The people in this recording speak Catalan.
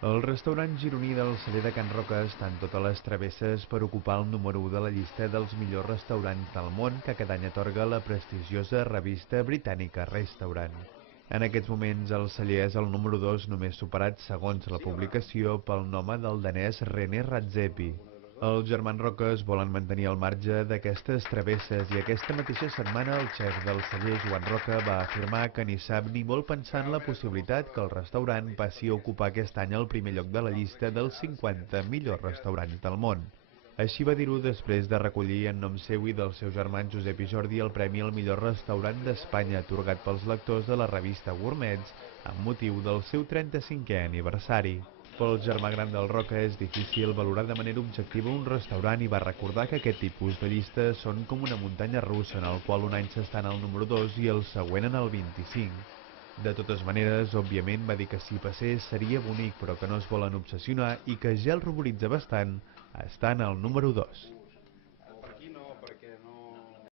El restaurant gironí del celler de Can Roca està en totes les travesses per ocupar el número 1 de la llista dels millors restaurants del món que cada any atorga la prestigiosa revista britànica Restaurant. En aquests moments el celler és el número 2, només superat segons la publicació pel nom del danès René Redzepi. Els germans Roques volen mantenir el marge d'aquestes travesses i aquesta mateixa setmana el xef del celler Joan Roca va afirmar que ni sap ni vol pensar en la possibilitat que el restaurant passi a ocupar aquest any el primer lloc de la llista dels 50 millors restaurants del món. Així va dir-ho després de recollir en nom seu i dels seus germans Josep i Jordi el premi al millor restaurant d'Espanya atorgat pels lectors de la revista Gourmets amb motiu del seu 35è aniversari. Pel germà gran del Roca és difícil valorar de manera objectiva un restaurant i va recordar que aquest tipus de llistes són com una muntanya russa en el qual un any s'està en el número 2 i el següent en el 25. De totes maneres, òbviament va dir que si passés seria bonic però que no es volen obsessionar i que ja el ruboritza bastant estar en el número 2.